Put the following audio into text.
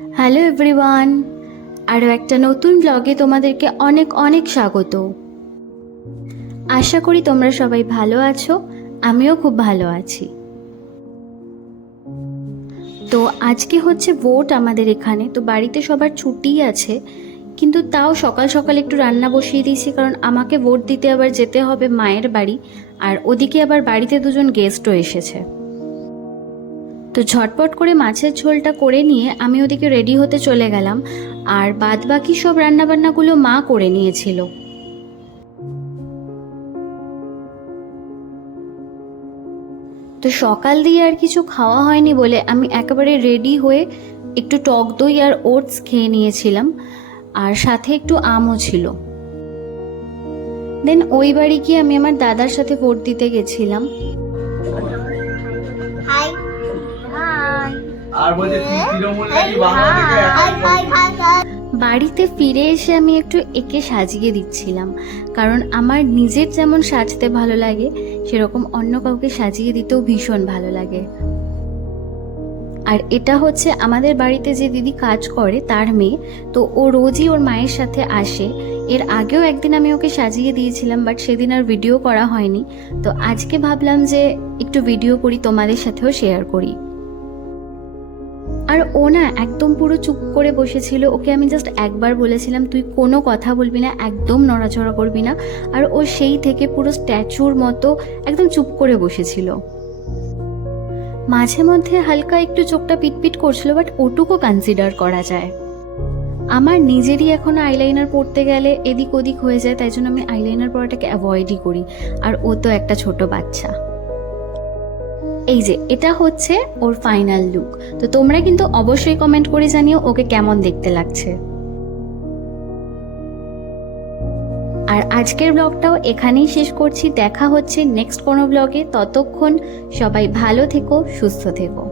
Hello everyone, আরও একটা নতুন ব্লগে তোমাদেরকে অনেক অনেক স্বাগত। আশা করি তোমরা সবাই ভালো আছো, আমিও খুব ভালো আছি। তো আজকে হচ্ছে ভোট আমাদের এখানে, তো বাড়িতে সবার ছুটি আছে, কিন্তু তাও সকাল সকাল একটু রান্না বসিয়ে দিয়েছি, কারণ আমাকে ভোট দিতে আবার যেতে হবে মায়ের বাড়ি, আর ওদিকে আবার বাড়িতে দুজন গেস্টও এসেছে। তো ঝটপট করে মাছের ঝোলটা করে নিয়ে আমি ওদিকে রেডি হতে চলে গেলাম, আর বাদ বাকি সব রান্নাবান্নাগুলো মা করে নিয়েছিল। তো সকাল দিয়ে আর কিছু খাওয়া হয়নি বলে আমি একেবারে রেডি হয়ে একটু টক দই আর ওটস খেয়ে নিয়েছিলাম, আর সাথে একটু আমও ছিল। দেন ওই বাড়ি গিয়ে আমি আমার দাদার সাথে ভোট দিতে গেছিলাম। বাড়িতে ফিরে এসে আমি একটু একে সাজিয়ে দিচ্ছিলাম, কারণ আমার নিজের যেমন সাজতে ভালো লাগে সেরকম অন্য কাউকে সাজিয়ে দিতেও ভীষণ ভালো লাগে। আর এটা হচ্ছে আমাদের বাড়িতে যে দিদি কাজ করে তার মেয়ে, তো ও রোজই ওর মায়ের সাথে আসে। এর আগেও একদিন আমি ওকে সাজিয়ে দিয়েছিলাম, বাট সেদিন আর ভিডিও করা হয়নি। তো আজকে ভাবলাম যে একটু ভিডিও করি, তোমাদের সাথেও শেয়ার করি। আর ও না একদম পুরো চুপ করে বসেছিল। ওকে আমি জাস্ট একবার বলেছিলাম তুই কোনো কথা বলবি না, একদম নড়াচড়া করবি না, আর ও সেই থেকে পুরো স্ট্যাচুর মতো একদম চুপ করে বসেছিল। মাঝে মধ্যে হালকা একটু চোখটা পিটপিট করছিল, বাট ওটুকু কনসিডার করা যায়। আমার নিজেরই এখন আইলাইনার পরতে গেলে এদিক ওদিক হয়ে যায়, তাই জন্য আমি আইলাইনার পরাটাকে অ্যাভয়েডই করি। আর ও তো একটা ছোট বাচ্চা। এই যে এটা হচ্ছে ওর ফাইনাল লুক। তো তোমরা কিন্তু অবশ্যই কমেন্ট করে জানিও ওকে কেমন দেখতে লাগছে। আর আজকের ব্লগটাও এখানেই শেষ করছি। দেখা হচ্ছে নেক্সট কোনো ব্লগে। ততক্ষণ সবাই ভালো থেকো, সুস্থ থেকো।